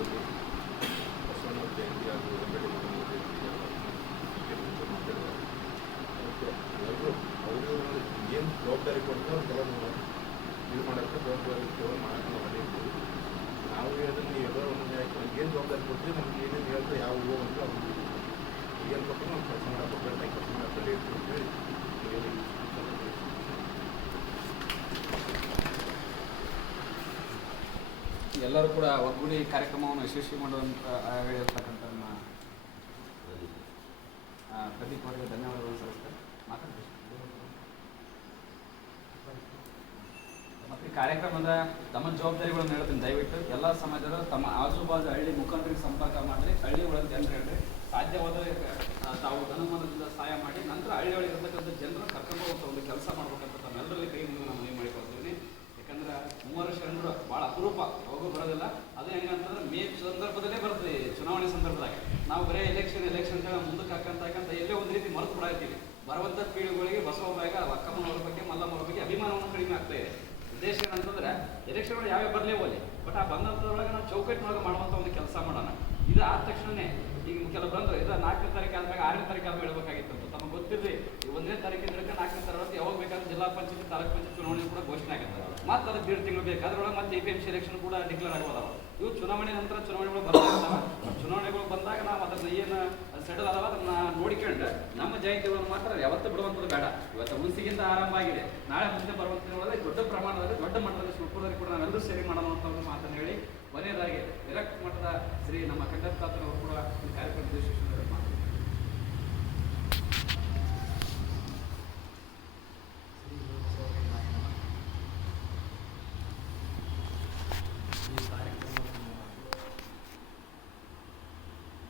ಆಗಿರ್ಬೋದು ಬಸವಣ್ಣ ಜಯಂತಿ ಆಗ್ಬೋದು ಅಂತ ಏನು ಜವಾಬ್ದಾರಿ ಕೊಡ್ತಾರೋ ಇದು ಮಾಡೋಕ್ಕೆ ಜವಾಬ್ದಾರಿ ಕೆಲವೊಂದು ಮಾಡೋಕ್ಕೆ ನಾವು ಅದನ್ನು ಎಲ್ಲರೂ ಒಂದೊಂದು ಹಾಕಿ ಏನು ಜವಾಬ್ದಾರಿ ಕೊಡ್ತೀವಿ ನಮ್ಗೆ ಏನೇನು ಹೇಳ್ತಾರೆ ಯಾವ ಹೂವು ಅಂತ ಅವ್ರು ಏನು ಕೊಟ್ಟು ನಾವು ಕೆಲಸ ಮಾಡೋಕ್ಕೆ ಕೆಲಸ ಮಾಡೋಕ್ಕೆ ಎಲ್ಲರೂ ಕೂಡ ಒಗ್ಗೂಡಿ ಕಾರ್ಯಕ್ರಮವನ್ನು ಯಶಸ್ವಿ ಮಾಡುವಂತ ಹೇಳಿರ್ತಕ್ಕಂಥ ನಮ್ಮ ಪ್ರದೀಪ್ ಅವರಿಗೆ ಧನ್ಯವಾದಗಳು ಸಲ್ಲಿಸ್ತಾರೆ ಮಾತಾಡ್ತೀವಿ. ಮತ್ತೆ ಈ ಕಾರ್ಯಕ್ರಮದ ತಮ್ಮ ಜವಾಬ್ದಾರಿಗಳನ್ನು ಹೇಳ್ತೀನಿ. ದಯವಿಟ್ಟು ಎಲ್ಲ ಸಮಾಜದ ತಮ್ಮ ಆಜುಬಾಜು ಹಳ್ಳಿ ಮುಖಂಡರಿಗೆ ಸಂಪರ್ಕ ಮಾಡಿ ಹಳ್ಳಿ ಒಳಗೆ ಜನರು ಹೇಳ್ರಿ. ಸಾಧ್ಯವಾದರೆ ತಾವು ಧನಮಾನದಿಂದ ಸಹಾಯ ಮಾಡಿ, ನಂತರ ಹಳ್ಳಿ ಒಳಗೆ ಇರತಕ್ಕಂಥ ಜನರು ಕರ್ಕೊಂಡು ಒಂದು ಕೆಲಸ ಮಾಡ್ಬೇಕಂತ ಹೋಗೋ ಬರೋದಿಲ್ಲ. ಅದು ಹೆಂಗಂತಂದ್ರೆ ಮೇ ಸಂದರ್ಭದಲ್ಲೇ ಬರ್ತದೆ, ಚುನಾವಣೆ ಸಂದರ್ಭದಾಗ. ನಾವು ಬರೇ ಎಲೆಕ್ಷನ್ ಎಲೆಕ್ಷನ್ ಮುಂದಕ್ಕೆ ಹಾಕಂತ ಹಾಕಂತ ಎಲ್ಲೇ ಒಂದು ರೀತಿ ಮರೆತು ಬಿಡಾಯ್ತೀವಿ. ಬರುವಂಥ ಪೀಳಿಗೆಗಳಿಗೆ ಬಸವ ಅಕ್ಕಮ್ಮನವ್ರ ಬಗ್ಗೆ, ಮಲ್ಲಮ್ಮವ್ರ ಬಗ್ಗೆ ಅಭಿಮಾನವನ್ನು ಕಡಿಮೆ ಆಗ್ತಾ ಇದೆ. ಉದ್ದೇಶ ಏನಂತಂದ್ರೆ ಎಲೆಕ್ಷನ್ಗಳು ಯಾವ್ಯಾವ ಬರಲೇ ಹೋಗಲಿ ಬಟ್ ಆ ಬಂದಂಥದ್ರೊಳಗೆ ನಾವು ಚೌಕಟ್ಟಿನೊಳಗೆ ಮಾಡುವಂಥ ಒಂದು ಕೆಲಸ ಮಾಡೋಣ. ಇದು ಆದ ತಕ್ಷಣನೇ ಈಗ ಕೆಲವು ಬಂದರು, ಇದು ನಾಲ್ಕನೇ ತಾರೀಕು ಆದ್ಮೇಲೆ ಆರನೇ ತಾರೀಕು ಆದ್ಮೇಲೆ ಹೇಳ್ಬೇಕಾಗಿತ್ತು ತಮಗೆ ಗೊತ್ತಿರಲಿ ಒಂದನೇ ತಾರೀಕಿನ ನಾಲ್ಕನೇ ತಾರೀಕು ಯಾವಾಗ ಬೇಕಾದ್ರೆ ಜಿಲ್ಲಾ ಪಂಚಾಯತ್, ತಾಲೂಕು ಪಂಚಾಯತ್ ಚುನಾವಣೆ ಕೂಡ ಘೋಷಣೆ ಆಗುತ್ತೆ. ಮತ್ತೆ ಅದಕ್ಕೆ ದೀಡ್ ತಿಂಗಳು ಬೇಕು ಅದರೊಳಗೆ ಮತ್ತೆ A P M C election ಕೂಡ ಡಿಕ್ಲೇರ್ ಆಗೋದವ ಇವು ಚುನಾವಣೆ ನಂತರ ಚುನಾವಣೆಗಳು ಬರ್ತಾವ ಚುನಾವಣೆಗಳು ಬಂದಾಗ ನಾವು ಅದನ್ನ ಏನು ಸೆಟಲ್ ಅದಾವ ಅದನ್ನ ನೋಡಿಕೊಂಡು ನಮ್ಮ ಜಯಂತಿಗಳನ್ನು ಮಾತ್ರ ಯಾವತ್ತೂ ಬಿಡುವಂಥದ್ದು ಬೇಡ. ಇವತ್ತು ಉಳಿಸಿಗಿಂತ ಆರಂಭ ಆಗಿದೆ. ನಾಳೆ ಮುಂದೆ ದಿನಗಳಲ್ಲಿ ದೊಡ್ಡ ಪ್ರಮಾಣದಲ್ಲಿ, ದೊಡ್ಡ ಮಟ್ಟದಲ್ಲಿ ಸುಲ್ಪುರದಲ್ಲಿ ಕೂಡ ನಾವೆಲ್ಲರೂ ಸೇರಿ ಮಾಡೋಣ ಅಂತ ಮಾತನ್ನು ಹೇಳಿ, ಕೊನೆಯದಾಗಿ ವಿರಕ್ತ ಮಠದ ಶ್ರೀ ನಮ್ಮ ಕಂಡಕ್ತಾತನವರು ಕೂಡ ಈ ಕಾರ್ಯಕ್ರಮ ಉದ್ದೇಶಿಸಿ ಮಾತು ಈ ಕಾರ್ಯಕ್ರಮವನ್ನು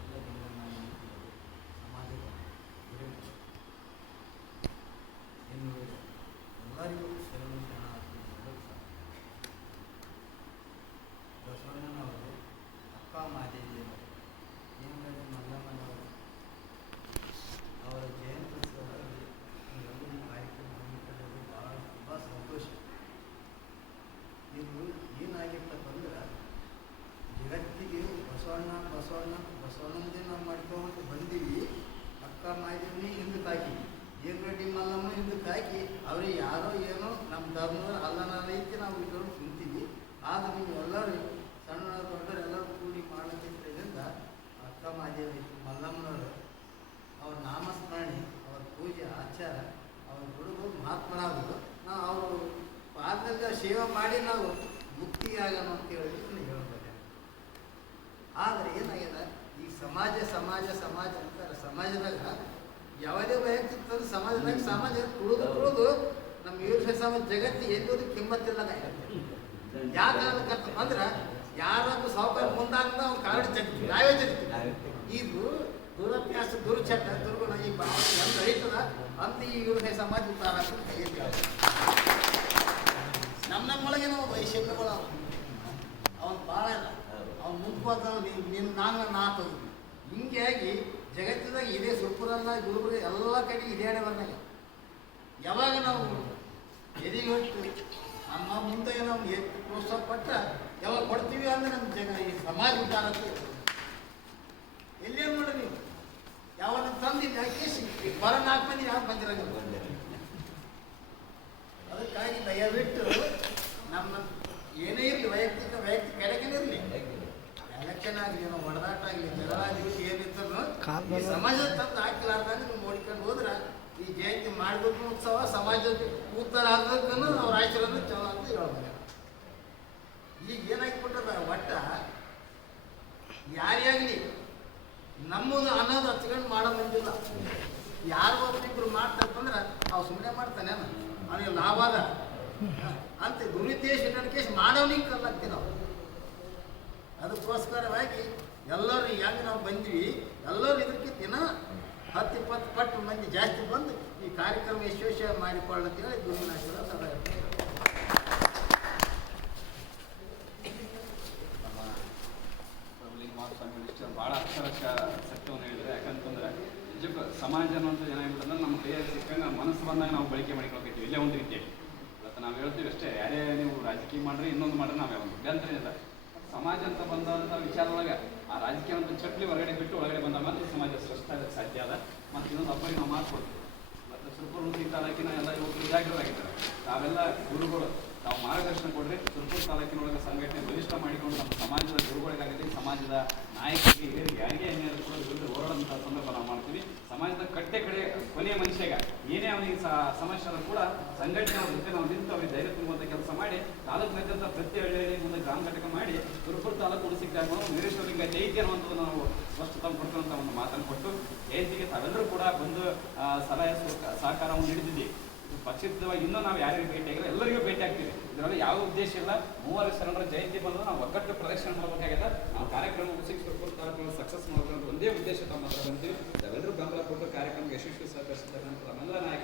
ಎಲ್ಲ ಗಣ್ಯಮಾನ್ಯರು, ಸಮಾಜದ ಹಿರಿಯರು, ಇನ್ನು ಎಲ್ಲರಿಗೂ ಶರಣು ಶರಣಾರ್ಥಿಗಳು ಸಹ. ಬಸವಣ್ಣನವರು ಅಕ್ಕ ಮಾದೇವಿಯವರು ನೇಮಗಡ್ಡೆ ಮಲ್ಲಮ್ಮನವರು ಅವರ ಜಯಂತ್ಯುತ್ಸವದಲ್ಲಿ ಎಲ್ಲರೂ ಕಾರ್ಯಕ್ರಮ ಹಮ್ಮಿಕೊಳ್ಳಲು ಬಹಳ ತುಂಬ ಸಂತೋಷ ಇದು ಏನಾಗಿರ್ತದಂದ್ರೆ ಜಗತ್ತಿಗೆ ಬಸವಣ್ಣ ಬಸವಣ್ಣನದೇ ನಾವು ಮಾಡ್ಕೊಂಡು ಬಂದೀವಿ. ಅಕ್ಕ ಮಾದೇವಿ ಹಿಂದಕ್ಕೆ ಹಾಕಿ ಏರ್ಗಡ್ಡಿ ಮಲ್ಲಮ್ಮ ಹಿಂದಕ್ಕೆ ಹಾಕಿ ಅವ್ರಿಗೆ ಯಾರೋ ಏನೋ ನಮ್ಮ ಧರ್ಮ ಅಲ್ಲನ ರೀತಿ ನಾವು ಇದ್ಕೊಂಡು ಕುಂತೀವಿ. ಆದ್ರೆ ನೀವು ಎಲ್ಲರೂ ಸಣ್ಣ ದೊಡ್ಡರು ಎಲ್ಲರೂ ಕೂಡಿ ಮಾಡಲಿದ್ದರಿಂದ ಅಕ್ಕ ಮಾದೇವಿ ಮಲ್ಲಮ್ಮನವರು ಅವ್ರ ನಾಮಸ್ಮರಣೆ, ಅವ್ರ ಪೂಜೆ, ಆಚಾರ, ಅವ್ರ ಹುಡುಗರು ಮಹಾತ್ಮರಾಗೋದು. ನಾವು ಅವರು ಪಾದ ಸೇವೆ ಮಾಡಿ ನಾವು ಮುಕ್ತಿಯಾಗೋಣ ಅಂತ ಹೇಳಿ ನಾನು ಹೇಳ್ಬೇಕು ಆದರೆ ಏನಾಗ್ಯದ ಈ ಸಮಾಜ ಸಮಾಜ ಸಮಾಜ ಅಂತಾರೆ. ಸಮಾಜದಾಗ ಯಾವುದೇ ವೈಯಕ್ತಿಕ ಸಮಾಜದಾಗ ಸಮಾಜ ತುಳಿದು ತುಳಿದು ನಮ್ಮ ಯೂರ್ಫೆ ಸಮಾಜ ಜಗತ್ತು ಎಲ್ಲೋದು ಕಿಮ್ಮತ್ತಿಲ್ಲದ ಯಾಕಂತ ಅಂದ್ರೆ ಯಾರೊಬ್ಬ ಸಾವುಕಾರ ಮುಂದಾಗ ಅವ್ನು ಕಾರಣ ಜಗ್ತಿ ನಾವೇ ಜಗ್ತೀವಿ ಇದು ದುರಭ್ಯಾಸ ದುರ್ಚಟ ದುರ್ಗುಣ ಈ ಭಾವನೆ ಹೆಂಗ್ ನಡೀತದ ಅಂತ ಈ ಯೂರ್ಫೆ ಸಮಾಜ ಉತ್ತಾರ ನಮ್ಮ ನಮ್ಮೊಳಗೆ ನಾವು ವೈಷಮ್ಯಗಳು ಅವನು ಭಾಳ ನಿನ್ನ ನಾನು ನಾತು ಹಿಂಗಾಗಿ ಜಗತ್ತಿನಾಗ ಇದೇ ಸುರ್ಪುರಲ್ಲ ಗುರುಪುರ ಎಲ್ಲ ಕಡೆ ಇದೇ ಬಂದಾಗ ಯಾವಾಗ ನಾವು ಎದೆಗೆ ಹೊಟ್ಟು ನಮ್ಮ ಮುಂದೆ ನಾವು ಪ್ರೋತ್ಸಾಹ ಪಟ್ಟ ಯಾವಾಗ ಕೊಡ್ತೀವಿ ಅಂದ್ರೆ ನಮ್ಮ ಜಗ ಈ ಸಮಾಜ ಅಂತ ಎಲ್ಲೇ ನೋಡ್ರಿ ನೀವು? ಯಾವಾಗ ತಂದಿಲ್ಲ ಬರ ನಾಲ್ಕು ಮಂದಿ ಯಾರು ಬಂದಿರಂಗಿಲ್ಲ ಅದಕ್ಕಾಗಿ ದಯವಿಟ್ಟು ನಮ್ಮ ಏನೇ ಇರಲಿ ವೈಯಕ್ತಿಕ ವೈಯಕ್ತಿಕ ಎಲೆಕ್ಷನ್ ಇರಲಿ ಎಲೆಕ್ಷನ್ ಆಗಲಿ ನಾವು ಹೊಡೆದಾಟ ಆಗಲಿ ಜಗಳ ಆಗಲಿ ಏನಿದ್ರು ಈ ತಂದು ಹಾಕಿಲಾರ್ದಾಗ ನೀವು ನೋಡಿಕೊಂಡು ಹೋದ್ರೆ ಈ ಜಯಂತಿ ಮಾಡಬೇಕು ಉತ್ಸವ ಸಮಾಜದ ಉತ್ತರ ನಾವು ಅಂತ ಚಲೋ ಅಂತ ಹೇಳ್ಬೇಕು ಈಗ ಏನಾಗ್ಬಿಟ್ಟದ ಒಟ್ಟ ಯಾರೇ ಆಗಲಿ ನಮ್ಮದು ಅನ್ನೋದು ಹಚ್ಕೊಂಡು ಮಾಡೋ ಮಂದಿಲ್ಲ. ಯಾರು ಒಬ್ಬರಿಬ್ರು ಮಾಡ್ತಾರಂದ್ರೆ ಅವ್ ಸುಮ್ಮನೆ ಮಾಡ್ತಾನೆ ಅವನಿಗೆ ಲಾಭ ಅದ. ಅಂತ ದುರುದ್ದೇಶ ನಡ್ಕೇಶ್ ಮಾಡೋನಿಗೆ ಕಲ್ಲಾಗ್ತೀವಿ ನಾವು. ಅದಕ್ಕೋಸ್ಕರವಾಗಿ ಎಲ್ಲರೂ ಹೆಂಗೆ ನಾವು ಬಂದ್ವಿ. ಎಲ್ಲರೂ ಇದಕ್ಕೆ ದಿನ ಹತ್ತು, ಇಪ್ಪತ್ತು ಪಟ್ಟು ಮಂದಿ ಜಾಸ್ತಿ ಬಂದು ಈ ಕಾರ್ಯಕ್ರಮ ಯಶಸ್ವಿ ಮಾಡಿಕೊಳ್ಳಂತೇಳಿ ಗುರುವಿನ ಆಶೀರ್ವಾದ ಸದಾ. ನಮ್ಮ ಭಾಳ ಅಕ್ಷರಶಃ ಸತ್ಯವನ್ನು ಹೇಳಿದ್ರೆ ಯಾಕಂತಂದ್ರೆ ನಿಜಕ್ಕೂ ಸಮಾಜ ಅನ್ನೋದು ಏನಾಗ್ಬಿಟ್ಟಂದ್ರೆ ನಮ್ಮ ಕೈಯಲ್ಲಿ ಸಿಕ್ಕಂಗೆ ಮನಸ್ಸು ಬಂದಾಗ ನಾವು ಬಳಕೆ ಮಾಡಿಕೊಳ್ತೀವಿ ಇಲ್ಲೇ ಒಂದು ರೀತಿ ಇವತ್ತು ನಾವು ಹೇಳ್ತೀವಿ ಅಷ್ಟೇ, ಯಾರೇ ನೀವು ರಾಜಕೀಯ ಮಾಡ್ರಿ, ಇನ್ನೊಂದು ಮಾಡ್ರಿ, ನಾವು ಒಂದು. ಅಭ್ಯಂತರ ಇಲ್ಲ ಸಮಾಜ ಅಂತ ಬಂದಂಥ ವಿಚಾರದೊಳಗೆ ಆ ರಾಜಕೀಯ ಅಂತ ಚಟ್ಲಿ ಹೊರಗಡೆ ಬಿಟ್ಟು ಒಳಗಡೆ ಬಂದ ಮಾತ್ರ ಸಮಾಜ ಸೃಷ್ಟಿ ಸಾಧ್ಯ ಅದ. ಮತ್ತು ಇನ್ನೊಂದು ಹಬ್ಬಕ್ಕೆ ನಾವು ಮಾಡ್ಕೊಡ್ತೀವಿ. ಮತ್ತೆ ಸುರ್ಪುರ ತಾಲೂಕಿನ ಎಲ್ಲ ಯುವಕರು ಜಾಗೃತರಾಗಿದ್ದಾರೆ. ತಾವೆಲ್ಲ ಗುರುಗಳು, ತಾವು ಮಾರ್ಗದರ್ಶನ ಕೊಡ್ರಿ. ತುಮಕೂರು ತಾಲೂಕಿನೊಳಗೆ ಸಂಘಟನೆ ಬಲಿಷ್ಠ ಮಾಡಿಕೊಂಡು ನಮ್ಮ ಸಮಾಜದ ಗುರುಗಳಿಗಾಗಲಿ ಸಮಾಜದ ನಾಯಕರಿಗೆ ಹಿರಿಯರಿಗೆ ಯಾರಿಗೆ ಅನ್ಯಾಯ ಕೂಡ ವಿರುದ್ಧ ಸಂದರ್ಭ ನಾವು ಮಾಡ್ತೀವಿ. ಸಮಾಜದ ಕಟ್ಟೆ ಕಡೆ ಕೊನೆಯ ಮನುಷ್ಯಗ ಏನೇ ಅವನಿಗೆ ಸಮಸ್ಯೆ ಕೂಡ ಸಂಘಟನೆ ಅವ್ರ ಜೊತೆ ನಾವು ನಿಂತು ಅವ್ರಿಗೆ ಧೈರ್ಯ ತುಂಬುವಂಥ ಕೆಲಸ ಮಾಡಿ ತಾಲೂಕಿನಾದ್ಯಂತ ಪ್ರತಿ ಹಳ್ಳಿಯಲ್ಲಿ ಮುಂದೆ ಗ್ರಾಮ ಘಟಕ ಮಾಡಿ, ಗುರುಪುರ ತಾಲೂಕು ಉಳಿಸಿ ಗ್ರಾಮ ವೀರೇಶ್ವರಲಿಂಗ ಜಯಂತಿ ಅನ್ನುವಂಥದ್ದು ನಾವು ಸ್ಪಷ್ಟತ ಕೊಡ್ತಕ್ಕಂಥ ಒಂದು ಮಾತನ್ನು ಕೊಟ್ಟು, ಜಯಂತಿಗೆ ತಾವೆಲ್ಲರೂ ಕೂಡ ಬಂದು ಸಲಹೆ ಸಹಕ- ಸಹಕಾರವನ್ನು ನೀಡಿದ್ದೀವಿ ಪಕ್ಷಿತವಾಗಿ ಇನ್ನೂ ನಾವು ಯಾರಿಗೆ ಭೇಟಿ ಆಗಿಲ್ಲ, ಎಲ್ಲರಿಗೂ ಭೇಟಿ ಆಗ್ತೀವಿ. ಇದರಲ್ಲಿ ಯಾವ ಉದ್ದೇಶ ಇಲ್ಲ, ಮೂವರು ಶರಣರ ಜಯಂತಿ ಬಂದು ನಾವು ಒಗ್ಗಟ್ಟು ಪ್ರದರ್ಶನ ಮಾಡಬೇಕಾಗಿದೆ ನಾವು ಕಾರ್ಯಕ್ರಮ ತುಮಕೂರು ತಾಲೂಕಿನ ಸಕ್ಸಸ್ ಮಾಡಬೇಕು ಒಂದೇ ಉದ್ದೇಶ ತಮ್ಮ ಹತ್ರ ಬಂತೀವಿ ಎಲ್ಲರೂ ಬೆಂಬಲ ಕೊಟ್ಟು ಕಾರ್ಯಕ್ರಮಕ್ಕೆ ಯಶಸ್ವಿ ಸಹಕರಿಸಿರ್ತಕ್ಕಂಥ ನಮ್ಮೆಲ್ಲ ನಾಯಕರಿಗೆ